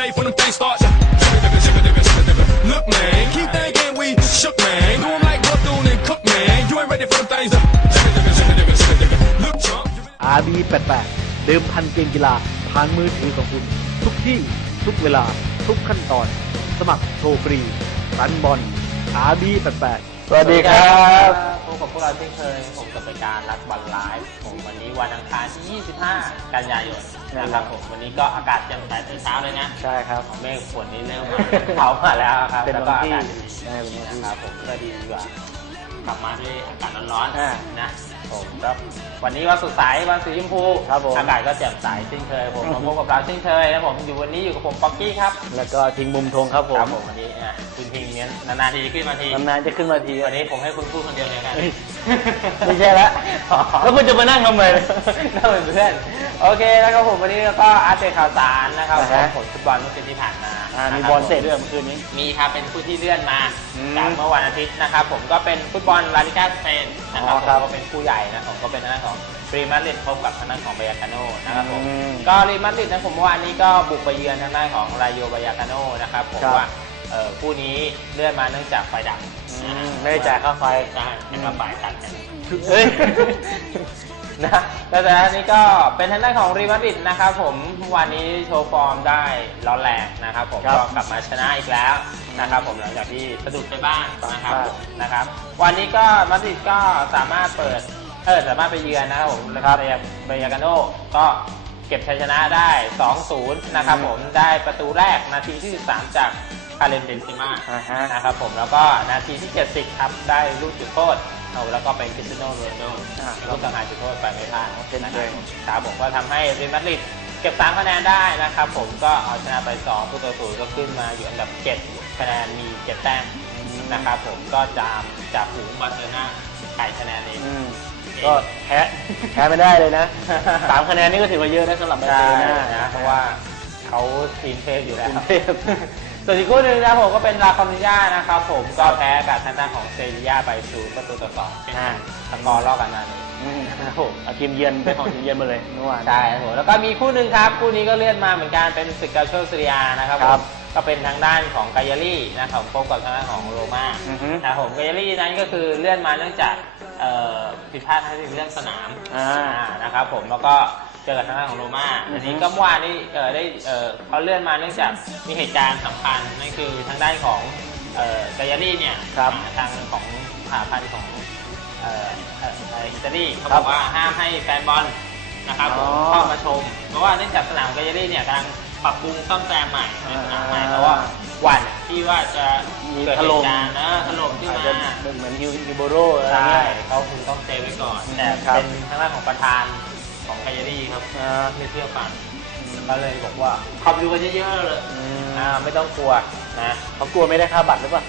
safe when them things start. Look, man, keep thinking we shook, man. Do 'em like Bethune and Cook, man. You ain't ready for them things. Look, chump. RB88 เดิมพันเกมกีฬาผ่านมือถือของคุณ ทุกที่ทุกเวลาทุกขั้นตอน สมัครโทรฟรีรันบอล RB88 สวัสดีครับพบกับพวกเราเช่นเคยผมกับรายการรักบอลไลฟ์ผมวันนี้วันอังคารที่ 25 กันยายน นะครับผมวันนี้ก็อากาศแจ่มใสตื่นเช้าเลยนะใช่ครับ ของเมฆฝนนี่เริ่มมาเผามาแล้วครับเป็นแล้ววัก็นอาที่กาศดีใช่เป็นวันที่ นะครับผมก็ดีกว่ากลับมาด้วยอากาศร้อนอ่าๆนะผมก็วันนี้วันสดใสวันสีชมพูครับผม อากาศก็แจ่มใสเช่นเคยผมมาพบกับเราเช่นเคยนะผมอยู่วันนี้อยู่กับผมป๊อกกี้ครับแล้วก็ทิ้งมุมธงครับผครัมบผมวันนี้อะคุณพิงเนี้ยนานๆทีขึ้นมาที นานๆจะขึ้นมาทีวันนี้ผมให้คุณพูดคนเดียวเลยกันเอ้ยไม่ใช่ละอ๋อแล้วคุณจะมานั่งทำไมน่าเป็นเพื่อน โอเคนะครับผมวันนี้ก็อัปเดตข่าวสารนะครับอ่าขอฮะงผลฟุตบอลเมื่อคืนที่ผ่านมาอ่ามีนะครับอลเตะด้วยเมื่อคืนนี้ มีครับเป็นคู่ที่เลื่อนมาอืมจากเมื่อวันอาทิตย์นะครับผมก็เป็นฟุตบอลลาลิกาสเปนนะครับอ๋อผครับมก็เป็นคู่ใหญ่นะผมก็เป็นทางด้านของรีมาดริดพบกับทางด้านของเบยากาโนนะครับผมอืมก็รีมาดริดนะผมเมื่อวานนี้ก็บุกไปเยือนทางด้านของรายโยเบยากาโนนะครับผมครับ ว่า เอ่อคู่นี้เลื่อนมาเนื่องจากไฟดับอืมไม่ได้จ่ายค่าไฟใช่เป็นมาฝ่ายตัดกันเอ้ยนะแล้วแต่อันนี้ก็เป็นทางด้านของรีมาดริดนะครับผมวันนี้โชว์ฟอร์มได้ร้อนแรงนะครับผมครับก็กลับมาชนะอีกแล้วนะครับผมหลังจากที่สะดุดไปบ้างนะครับครับผมนะครับ วันนี้ก็มาดริดก็สามารถเปิดเออสามารถไปเยือนนะครับผมครับเบยาเบยากาโนก็เก็บชัยชนะได้ 2-0 นะครับอืมผมได้ประตูแรกนาทีที่13จาก คาเลนเบนซิม่าอ่าฮะ นะครับผมแล้วก็นาทีที่ 70 ครับ ได้ลูกจุดโทษเอาแล้วก็เป็นคริสเตียโนโรนัลโดอ่าลูกสังหารจุดโทษไปไม่พลาดเช่นนะเคครับยครับผมก็ทำให้เรอัลมาดริดเก็บ 3 คะแนนได้นะครับผมก็เอาชนะไป2ผู้ต่อศูนย์ก็ขึ้นมาอยู่อันดับ 7 คะแนนมี 7 แต้มนะครับผมก็จามจากฝูงบาร์เซโลนาไก่คะแนนเอง อืมก็แพ้แพ้ไม่ได้เลยนะ สามคะแนนนี่ก็ถือว่าเยอะนะสำหรับบาร์ใช่เซโลนานะเพราะว่าเขาทีมเทพอยู่แล้วทีมเทพ ส่วนอีกคู่หนึ่งนะผมก็เป็นลาคอนิญานะครับผมก็แพ้กับทางด้านของเซบีย่าไปศูนย์ประตูต่อสองเช่นกันสกอร์ลอกกันมาเลยอืมนะครับผมเอาทีมเยือนเป็นของทีมเยือนมาเลยเมื่อวาน ใช่ครับผมแล้วก็มีคู่หนึ่งครับ คู่นี้ก็เลื่อนมาเหมือนกันเป็นศึกเกาโชซีเรียนะครับผครัมบ ก็เป็นทางด้านของกายารี่นะครับพบกับทางด้านของโรม่า อือฮึ นะครับผมกายารี่นั้นก็คือเลื่อนมาเนื่องจากเอ่อผิดพลาดทางเรื่องสนามอ่าอ่านะครับผมแล้วก็ เจอกับทางด้านของโรม่าอือฮึอันนี้ก็เมื่อวานนี้เอ่อได้เอ่อเขาเลื่อนมาเนื่องจากมีเหตุการณ์สำคัญนั่นคือทางด้านของเอ่อกายารี่เนี่ยครับทางของสหพันธ์ของเอ่อเอ่อเอ่ออิตาลีเขาครับอบกว่าห้ามให้แฟนบอลนะครับผมอ๋อเข้ามาชม เพราะว่าเนื่องจากสนามกายารี่เนี่ยกำลังปรับปรุงซ่อมแซมใหม่เป็นสนามใหม่อ่า เพราะว่าหวั่นที่ว่าจะมีเกิดถเหล่มตุการณ์นะถล่มขึ้นอาจมาจะเป็นเหมือนยูยูโบโรอะไรใช่เงี้ย เขาคงต้องเซฟไว้ก่อน แต่ครับเป็นทางด้านของประธาน ของไคยารี่ครับอ่า ไม่เชื่อฟังก็เลยบอกว่าเขับดูกันเยอะๆเลยอืมอ่าไม่ต้องกลัวนะเขากลัวไม่ได้ค่าบัตรหรือเปล่า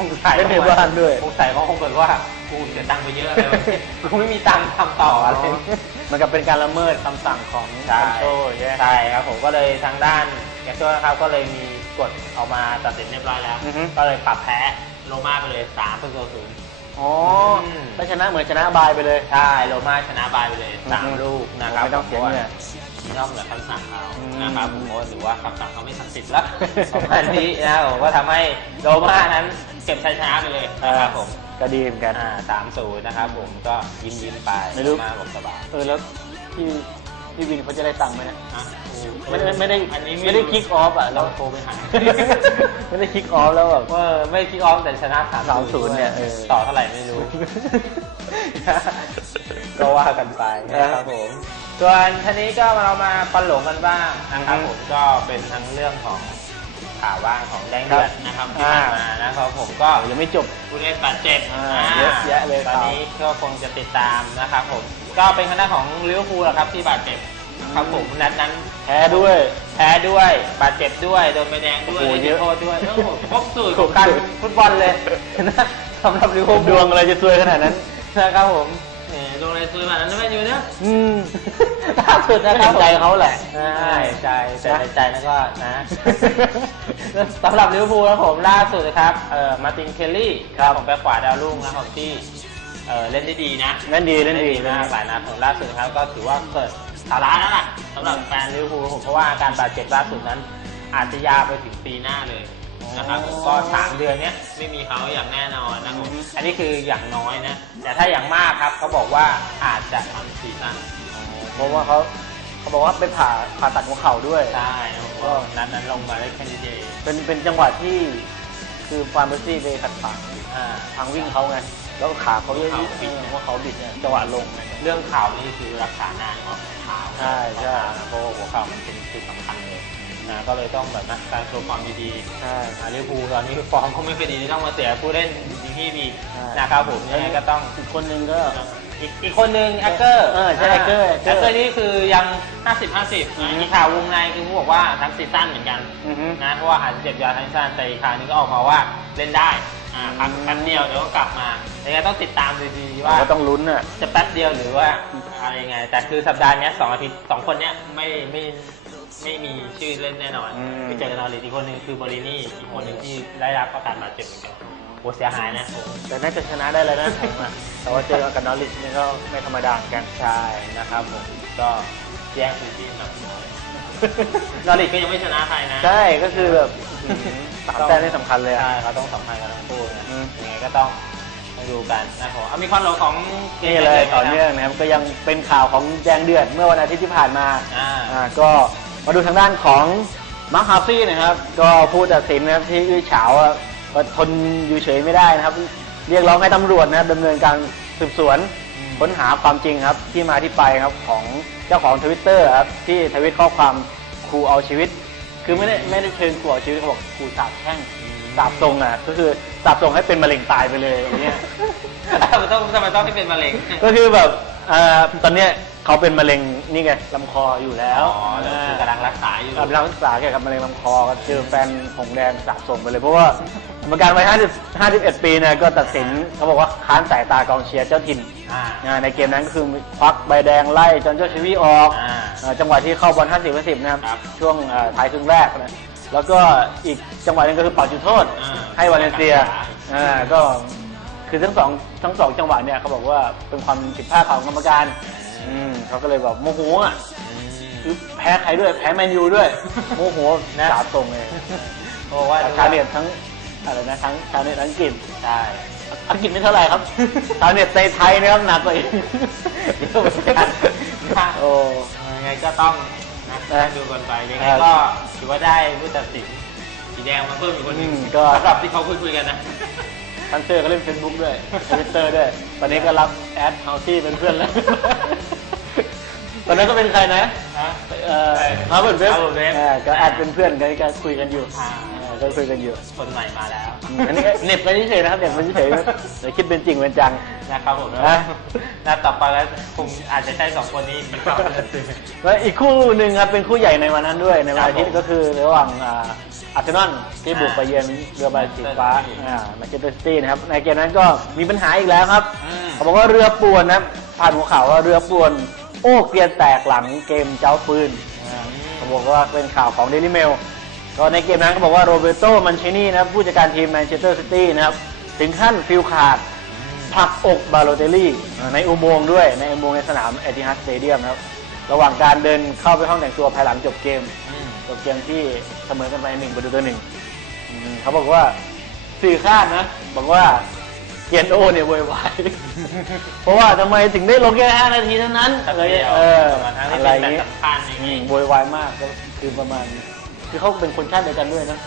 สงสัยเล่นในบ้านด้วยสงสัยเขาคงแบบว่ากูเสียตังค์ไปเยอะเลยกูไม่มีตังค์ทำต่ออะไรมันก็เป็นการละเมิดคำสั่งของใช่คันโตใช่ไหมใช่ครับผมก็เลยทางด้านแกโชนะครับก็เลยมีกฎออกมาตัดสินเรียบร้อยแล้วอือฮึก็เลยปรับแพ้โรม่าไปเลย3ามประตูศูนย์ อ๋ออมถ้าชนะเหมือนชนะบายไปเลย ใช่โรม่าชนะบายไปเลยสามอือฮึลูกนะครับไม่ต้องเสียเหงื่อนอกเหนือคำสั่งเขาอืม นะครับผมก็ถือว่าคำสั่งเขาไม่ศักดิ์สิทธิ์แล้วประมาณนี้นะครับผมก็ทำให้โรม่านั้นเก็บชัยชนะไปเลยนะครับผมก็ดีเหมือนกันอ่าสามศูนย์นะครับผมก็ยิ้มยิ้มๆไปไม่รู้โมาบอกสบาย เออแล้วพี่ พี่วินเขาจะได้ตังค์ไหมนะอะโอ้ไม่ได้ไม่ได้อันนี้ไม่ได้คิกออฟอะเราเราโทรไปหาไม่ได้คิกออฟแล้วแบบเออไม่คิกออฟแต่ชนะสาม3-0เนี่ยเออต่อเท่าไหร่ไม่รู้ก็ว่ากันไปนะครับผมส่วนทีนี้ก็เรามาปันหลงกันบ้างนะครับอืมผมก็เป็นทั้งเรื่องของข่าวว่างของแดงเดือดนะครับที่อ่าผ่านมานะครับผมก็ยังไม่จบผู้เล่นบาดเจ็บอ่าอ่าเยอะแยะเลยตอนนี้ก็คงจะติดตามนะครับผม ก็เป็นคณะของลิเวอร์พูลแหละครับที่บาดเจ็บครับผมนัดนั้นแพ้ด้วย แพ้ด้วยบาดเจ็บด้วยโดนใบแดงด้วยโอ้โหได้เยจุดอะ โทษด้วยโอ้โหครบสูตรของการฟุตบอลเลยนะสำหรับลิเวอร์พูลดวงอะไรจะซวยขนาดนั้น นะครับผมแหมดวงอะไรซวยมานั้นไม่อยู่เนี่ยอืมล่าสุดนะครับใจเขาแหละ ใช่ใจแต่ในใจแล้วก็นะสำหรับลิเวอร์พูลนะครับผมล่าสุดนะครับเอ่อมาร์ตินเคลลี่ครับผมแบ็คขวาดาวรุ่งนะครับที่ เอ่อเล่นได้ดีนะเล่นดีเล่นดีมากหลายนัดของล่าสุดนะครับก็ถือว่าเกิดสาระแล้วล่ะสำหรับแฟนลิเวอร์พูลผมเพราะว่าอาการบาดเจ็บล่าสุดนั้น อาจจะยาวไปถึงปีหน้าเลยนะครับผมก็สามเดือนเนี้ยไม่มีเขาอย่างแน่นอนนะครับผมอันนี้คืออย่างน้อยนะ แต่ถ้าอย่างมากครับเขาบอกว่าอาจจะทำซีซั่นเพราะว่าเขาเขาบอกว่าไปผ่าผ่าตัดหัวเข่าด้วยใช่ครับผมก็นั้นนั้นลงมาได้แค่นี้เองเป็นเป็นจังหวะที่คือฟาร์มเบอร์ซี่ไปขัดขวางอ่าทางวิ่งเขาไง แล้วก็ขาเขาเยอะเขาบิดเพราะเขาบิดเนี่ยจังหวะลงเนี่ยเรื่องข่าวนี่คือรักษานานกว่าข่าวใช่ใช่เพราะว่าหัวเข่ามันเป็นจุดสำคัญเลยนะก็เลยต้องแบบนะการโชว์ความดีๆใช่อ่าลิเวอร์พูลตอนนี้ฟอร์มเขาไม่ค่อยดีต้องมาเสียผู้เล่นดีที่ดีใช่นะครับผมยังไงก็ต้องอีกคนนึงก็อีกอีกคนหนึ่งแอคเกอร์เออใช่ Acker แอคเกอร์นี่คือยัง 50 50นะมีข่าววงในคือเขาบอกว่าทั้งซีซั่นเหมือนกันอือฮึนะเพราะว่าหายเจ็บยาทั้งซีซั่นแต่อีกข่าวนึงก็ออกมาว่าเล่นได้อ่าพักอืมแป๊บเดียวเดี๋ยวก็กลับมา ยังไงต้องติดตามดีๆว่าก็ต้องลุ้นอะจะแป๊บเดียวหรือว่าอะไรยังไง แต่คือสัปดาห์เนี้ยสองอาทิตย์สองคนเนี้ยไม่ไม่ไม่มีชื่อเล่นแน่นอนอืมไปเจอกันนอริอีกคนหนึ่งคือบรินี่อีกคนหนึ่งที่ได้รับประกันบาดเจ็บเหมือนกันโอ้เสียหายนะโอ้แต่น่าจะชนะได้เลยนะแต่ว่าเจอกับนอริชนี่ก็ไม่ธรรมดาเหมือนกันใช่นะครับผมก็แย่งพื้นที่แบบนอริก็ยังไม่ชนะใครนะใช่ก็คือแบบอื้อหือสามแต้มนี่สำคัญเลยอะใช่เขาต้องสัมพันธ์กันทั้งคู่นะอืมยังไงก็ต้อง มาดูกันนะครับผมเอามีความหลของกมนี่เลยไหมต่อเนื่องนะครับก็ยังเป็นข่าวของแจงเดือดเมื่อวันอาทิตย์ที่ผ่านมาอ่าอ่าก็มาดูทางด้านของมาร์คฮาฟี่นะครับ ก็ผู้ตัดสินนะครับที่อื้อฉาวอะก็ทนอยู่เฉยไม่ได้นะครับ เรียกร้องให้ตำรวจนะครับดำเนินการสืบสวนอืมค้นหาความจริงครับที่มาที่ไปครับของเจ้าของทวิตเตอร์ครับที่ทวิตข้อความครูเอาชีวิต คือไม่ได้ไม่ได้เชิญครูเอาชีวิตเขาบอกครูสาบแช่งสาบส่งอะก็คือ สาบส่งให้เป็นมะเร็งตายไปเลยอย่างเงี้ยมันต้องทำไมต้องให้เป็นมะเร็ง ก็คือแบบเอ่อตอนเนี้ยเขาเป็นมะเร็งนี่ไงลำคออยู่แล้วอ๋อแล้วคือกำลังรักษาอยู่ กำลังรักษาเกี่ยวกับมะเร็งลำคอก็เจอแฟนผงแดงสะสมไปเลย เพราะว่ากรรมการวัย50 51 ปีเนี่ยก็ตัดสินเขาบอกว่าค้านสายตากองเชียร์เจ้าถิ่นอ่า อ่าในเกมนั้นก็คือควักใบแดงไล่จอนโจชิวีออกอ่า อ่าจังหวะที่เข้าบอล50 50นะครับ ครับ ช่วงเอ่อท้ายครึ่งแรกนะ แล้วก็อีกจังหวะหนึงก็คือเป่าจุดโทษ อ่า ให้วาเลนเซียการรักษาอ่าก็คือทั้งสองทั้งสองจังหวะเนี่ยเขาบอกว่าเป็นความผิดพลาดของกรรมการอืมเขาก็เลยแบบโมโหอะคือแพ้ใครด้วยแพ้แมนยูด้วยโมโหนะสาบส่งเลยโอ้ว่าชาวเน็ตทั้งอะไรนะทั้งชาวเน็ตอังกฤษใช่อังกฤษไม่เท่าไหร่ครับชาวเน็ตในไทยนะครับหนักกว่าอีกเยอะเหมือนกันโอ้ ยังไงก็ต้อง นะนะดูกันไปยังไงครับก็ถือว่าได้ผู้ตัดสินสีแดงมาเพิ่มอีกคนหนึงอืมก็ สำหรับที่เขาคุยคุยๆกันนะ ทันเซอร์ก็เล่นเฟซบุ๊กด้วยทวิตเตอร์ด้วย ตอนนี้ก็รับแอดเฮาซี่เป็นเพื่อนแล้ว ตอนนั้นก็เป็นใครนะฮะ เอ่อฮาร์วาร์ดเว็บ Harvard Web ก็แอดเป็นเพื่อนกันก็คุยกันอยู่อ่า เออก็คุยกันอยู่คนใหม่มาแล้ว อืมอันนี้ก็เหน็บไปเฉยๆนะครับเหน็บไปเฉยๆเดี๋ยวคิดเป็นจริงเป็นจัง นะครับผมนะนัดต่อไปแล้วคงอาจจะใช่สองคนนี้มีความรู้สึกแล้วอีกคู่หนึ่งครับเป็นคู่ใหญ่ในวันนั้นด้วยในวันอาทิตครับผมย์ก็คือระหว่างอาร์เซนอลที่บุกอ่าไปเยือนเรือใบสีฟ้า Manchester City แมนเชสเตอร์ซิตี้นะครับในเกมนั้นก็มีปัญหาอีกแล้วครับอืมเขาบอกว่าเรือป่วนนะครับผ่านหัวข่าวว่าเรือป่วนโอ้เกรียนแตกหลังเกมเจ้าปืนเขาบอกว่าเป็นข่าวของเดลิเมลก็ในเกมนั้นเขาบอกว่าโรเบโตมันเชนี่นะครับผู้จัดการทีมแมนเชสเตอร์ซิตี้นะครับถึงขั้นฟิลขาด ผลักอกบาโลเตลลี่ในอุโมงค์ด้วยในอุโมงค์ในสนามเอติฮัดสเตเดียมนะครับ ระหว่างการเดินเข้าไปห้องแต่งตัวภายหลังจบเกมอืมจบเกมที่เสมอกันไปหนึ่งประตูต่อหนึ่งอืมเขาบอกว่าสื่อคาดนะ บอกว่าเกียนโอเนี่ยโวยวายเพราะว่าทำไมถึงได้ลงแค่ห้านาทีเท่านั้นสักอะไรเดียวเออประมาณทั้งที่อะไรเป็นอย่างแบงี้บสำคัญอย่างอืนี้มโวยวายมากก็คือประมาณ คือเขาเป็นคนชาติเดียวกันด้วยนะ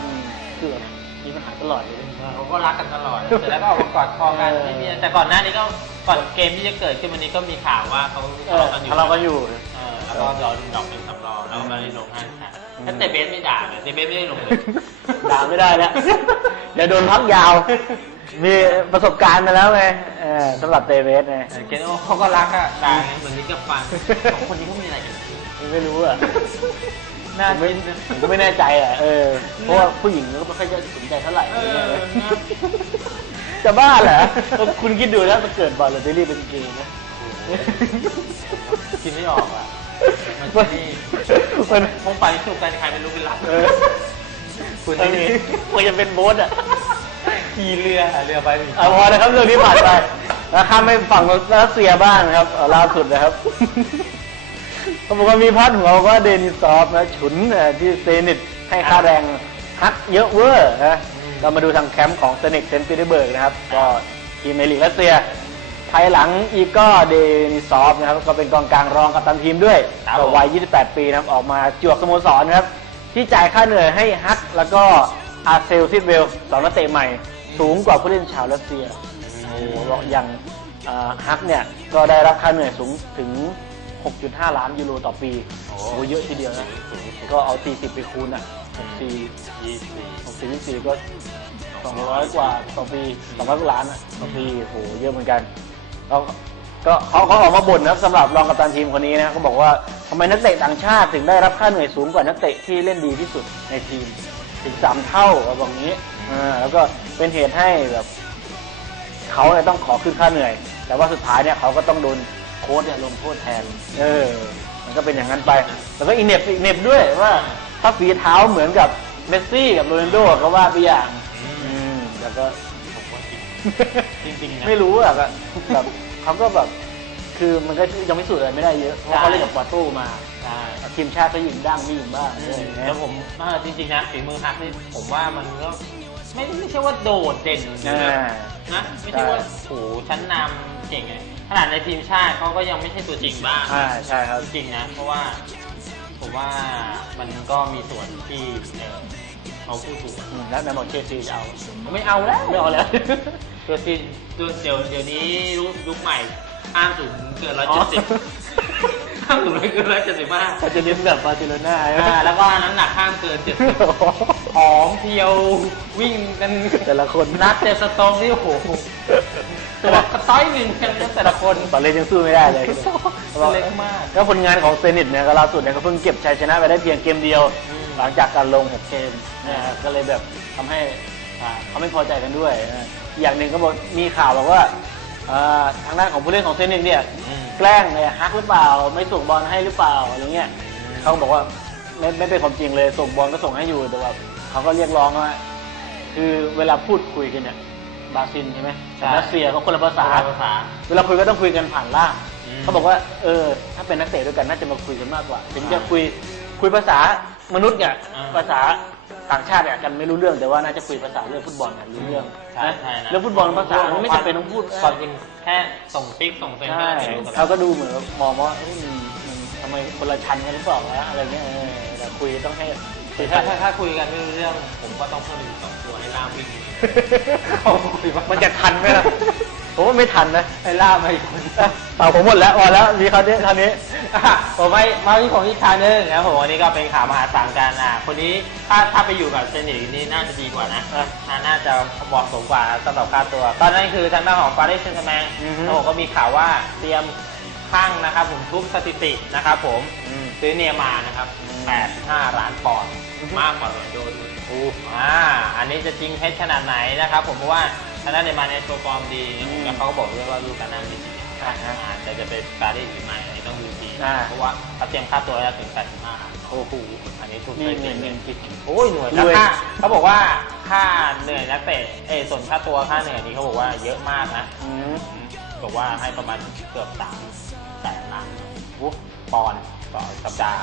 อืมคือแบบมี ปัญหาตลอดเลยเขาก็รักกันตลอดเสร็จแล้วก็ออกมากอดคอกันเออไม่มีแต่ก่อนหน้านี้ก็ก่อนเกมที่จะเกิดขึ้นวันนี้ก็มีข่าวว่าเขาเออทะเลาะกันอยู่เออแล้วก็รอดอกเป็นสำรองแล้วก็มาเล่นลงห้างค่ะถ้าเตะเบสไม่ด่าเลยเตะเบสไม่ได้ลงเลยด่าไม่ได้แล้วเดี๋ยวโดนพักยาว มีประสบการณ์มาแล้วไงเออสำหรับเตเวสไงเออเกนโอเขาก็รักอะด่าไงเหมือนนี้กับฟันสองคนนี้เขามีอะไรกันไม่รู้อะ น่าผมไม่คิดนะ ผมก็ไม่แน่ใจอะเออเพราะว่าผู้หญิงก็ไม่ค่อยจะสนใจเท่าไหร่เออนะ จะบ้าเหรอก็คุณคิดดูถ้ามันเกิดบอลเลอรี่เป็นเกย์นะคิดไม่ออกอะมันที่มัน คงไปสู้กันใครเป็นลูกเป็นหลักเออคุณตอนนี่นี้มันจะเป็นโบ๊ทอะ ขี่เรือเรือไปดิเอาพอนะครับเรื่องนี้ผ่านไป แล้วข้ามไปฝั่งรัสเซียบ้างนะครับเอาล่าสุดนะครับ เขาบอกว่ามีพัดหัวว่าเดนิซอฟนะฉุนที่เซนิตให้ค่าแรงฮักเยอะเวอร์นะเรามาดูทางแคมป์ของเซนิกเซนต์ปีเตอร์เบิร์กนะครับ ก็ทีมในลีกรัสเซียภายหลังอีกอเดนิซอฟนะครับก็เป็นกองกลางรองกับตันทีมด้วยวัย 28 ปีนะครับออกมาจวกสโมสรนะครับ ที่จ่ายค่าเหนื่อยให้ฮักแล้วก็อาเซลซิดเวลสองนักเตะใหม่ สูงกว่าผู้เล่นชาวรัสเซียโอ้โหอย่างฮักเนี่ยก็ได้รับค่าเหนื่อยสูงถึง 6.5 ล้านยูโรต่อปี โอ้โอ้โหเยอะทีเดียวนะสูงสุดก็เอา 40 ไปคูณอะ64 ยี่สิบ64 24 ก็ 200 กว่าต่อปี200กว่าล้านอะต่อปีโอ้โหเยอะเหมือนกันแล้วก็เขาเขาออกมาบ่นนะครับสำหรับรองกัปตันทีมคนนี้นะเขาบอกว่าทำไมนักเตะต่างชาติถึงได้รับค่าเหนื่อยสูงกว่านักเตะที่เล่นดีที่สุดในทีมถึงสามเท่าเขาบอกงี้อ่าแล้วก็เป็นเหตุให้แบบเขาเนี่ยต้องขอขึ้นค่าเหนื่อย แต่ว่าสุดท้ายเนี่ยเขาก็ต้องโดนโค้ชเนี่ยลงโทษแทน เออ มันก็เป็นอย่างนั้นไป แล้วก็อีเหน็บอีเหน็บด้วยว่า ถ้าฝีเท้าเหมือนกับเมสซี่กับโรนัลโดก็ว่าไปอย่าง อืมแล้วก็ ผมว่าจริงจริงๆนะ ไม่รู้อะแบบแบบเขาก็แบบ คือมันก็ยังไม่สุดอะไรไม่ได้เยอะ เพราะเขาเล่นกับปอร์โต้มา ใช่ทีมชาติก็ยิงดั้งไม่ยิงบ้างด้วยนะแล้วผมเออจริงๆนะฝีมือฮักนี่ผมว่ามันก็ไม่ไม่ใช่ว่าโดดเด่นหรือแบบอ่า นะ ไม่ใช่ว่าใช่โอ้โหชั้นนำเก่งไง ขนาดในทีมชาติเขาก็ยังไม่ใช่ตัวจริงบ้างอ่าใช่ครับ จริงๆนะเพราะว่าผมว่ามันก็มีส่วนที่เอ่อเขาพูดถูกอะ อืมแล้วในบอกเชลซีจะเอาไม่เอาแล้ว ไม่เอาแล้ว ตัวจริงตัวเดี๋ยวเดี๋ยวนี้ยุคยุคใหม่ห้ามสูงเกินร้อยอ๋เจ็อดสิบห้ามสูงเกินร้อยเจ็ดสิบห้าเขาจะเน้นแบบบาร์เซโลนาใช่ไหม อ่าแล้วก็น้ำหนักห้ามเกินเจ็ดสิบผอมเพรียววิ่งกันแต่ละคนนัดเจสตองนี่โอ้โห ตัวกระต้อยหนึ่งกันนะแต่ละคนตอนเล่นยังสู้ไม่ได้เลยเล็กมากก็ผลงานของเซนิตเนี่ยก็ล่าสุดเนี่ยก็เพิ่งเก็บชัยชนะไปได้เพียงเกมเดียวอืมหลังจากการลง6เกมนะฮะก็เลยแบบทำให้เขาไม่พอใจกันด้วยนะอย่างหนึ่งก็บอกมีข่าวบอกว่าอ่าทางด้านของผู้เล่นของเซนิตเนี่ยอืมแกล้งเลยฮักหรือเปล่า ไม่ส่งบอลให้หรือเปล่าอะไรเงี้ยเขาบอกว่าไม่ไม่เป็นความจริงเลยส่งบอลก็ส่งให้อยู่แต่ว่าเขาก็เรียกร้องว่าคือเวลาพูดคุยกันเนี่ย บราซิลใช่ไหมใช่ รัสเซียก็คนละภาษา ภาษา เวลาคุยก็ต้องคุยกันผ่านล่ามอืมเขาบอกว่าเออถ้าเป็นนักเตะด้วยกันน่าจะมาคุยกันมากกว่า ถึงจะคุยคุยภาษามนุษย์เนี่ยอ่าภาษาต่างชาติเนี่ยกันไม่รู้เรื่องแต่ว่าน่าจะคุยภาษาเรื่องฟุตบอลกันรู้เรื่องใช่นะใช่นะ เรื่องฟุตบอลภาษามันไม่จำเป็นต้องพูดความจริงแค่ส่งติ๊กส่งเซนใช่ก็ได้รู้กันแล้ว เขาก็ดูเหมือนมองว่าเอ้ยมันมันทำไมคนละชั้นกันหรือเปล่าวะอะไรเงี้ยเออแต่คุยต้องให้ คุยถ้ากันถ้าถ้าคุยกันไม่รู้เรื่อง ผมก็ต้องเพิ่มอีกสองตัวให้ล่ามวิ่งเขาคุยว่ามันจะทันไหมล่ะ ผมว่าไม่ทันนะให้ล่ามมาอีกคนอะเปล่าผมหมดแล้วพอแล้ว มีคราวนี้คราวนี้ อะผมไปมาที่ผมอีกครั้งหนึงนะครับผมวันนี้ก็เป็นข่าวมหาศาลกันอะคนนี้ถ้าถ้าไปอยู่กับเซนิกนี่น่าจะดีกว่านะอะอะน่าจะเหมาะสมกว่าสำหรับค่าตัว ตอนนั้นคือทางด้านของปารีสแซงต์แชร์แมงอือฮึเขาบอกก็มีข่าวว่าเตรียมข้างนะครับผมทุบสถิตินะครับผม อืม ซื้อเนย์มาร์นะครับ 85 ล้านปอนด์อือฮึมากกว่าโรนลโดด้วยโอ้อ่าอันนี้จะจริงเท็จขนาดไหนนะครับ ผมเพราะว่าทางด้านเนย์มาร์ในยโชว์ฟอร์มดีแล้วเขาก็บอกด้วยว่าลูกการนั่งมีสิทธิ์อ่าแต่จะเป็นปารีสหรือไม่อันนี้ต้องดูดีอ่า เพราะว่าเขาเตรียมค่าตัวไว้แล้วถึง 85ล้านโอ้โห อันนี้ถูกนี่เลยเงินเลเงิยนจริงโอ้ยหน่วยรวย ค่าเขาบอกว่าค่าเหนื่อยนักเตะเอยส่วนค่าตัวค่าเหนื่อยนี้เขาบอกว่าเยอะมากนะ อืม บอกว่าให้ประมาณเกือบสามแสนล้านปอนด์ ต่อสัปดาห์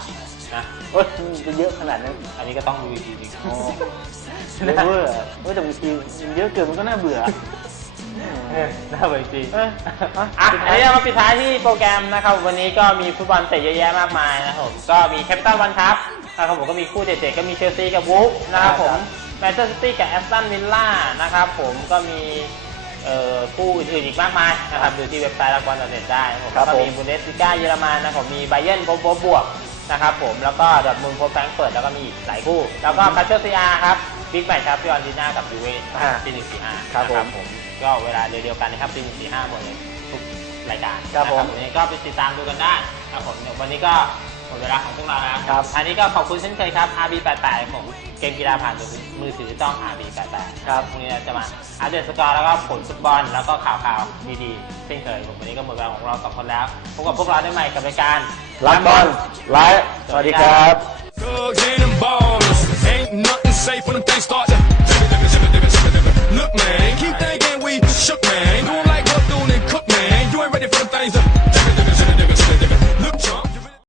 นะโอ้ยมันจะเยอะขนาดนั้นอันนี้ก็ต้องดูอีกทีหนึงอ๋อเยอะเวอร์อะเว้ยแต่บางทีมันเยอะเกินมันก็น่าเบื่อ เออน่าเบื่อจริงเอออะอันนี้เรามาปิดท้ายที่โปรแกรมนะครับ วันนี้ก็มีฟุตบอลเตะเยอะแยะมากมายนะครับผมก็มีแคปตันวันครับนะครับผมก็มีคู่เด็ดๆก็มีเชลซีกับวูฟนะครับผมแมนเชสเตอร์ซิตี้กับแอสตันวิลล่านะครับผมก็มี เอ่อคู่อื่นๆอีกมากมายนะครับดูที่เว็บไซต์ละครดอทเน็ตได้นะครับผมครับก็ผมมีบุนเดสลิก้าเยอรมันนะครับผมมีไบเยร์นโบบวกนะครับผมแล้วก็ดอร์ทมุนด์โคแฟรงก์เฟิร์ตแล้วก็มีอีกหลายคู่ แล้วก็คัชเชอร์ซีอาร์ครับบิ๊กแมตช์ครับพี่ออนดีน่ากับยูเว่อ่าที่หนึ่งสี่ห้าครับผมผมก็เวลาเดียวๆกันนะครับตีหนึ่งสี่ห้าหมดเลยทุกรายการครับผมนะวันนี้ก็ไปติดตามดูกันได้ครับผมเดี๋ยววันนี้ก็ หมดเวลาของพวกเราแล้วครับ อันนี้ก็ขอบคุณเช่นเคยครับ RB88 ของเกมกีฬาผ่านมือถือจ้อง RB88 ครับพรุ่งนี้เราจะมาอัปเดตสกอร์แล้วก็ผลฟุตบอลแล้วก็ข่าวข่าวดีๆเช่นเคยผมวันนี้ก็หมดเวลาของเราสองคนแล้วพบกับพวกเราได้ใหม่กับรายการรักบอลไลฟ์สวัสดีครับ Look man, keep thinking we shook man Doing like Buck Doon and Cook man You ain't ready for the things to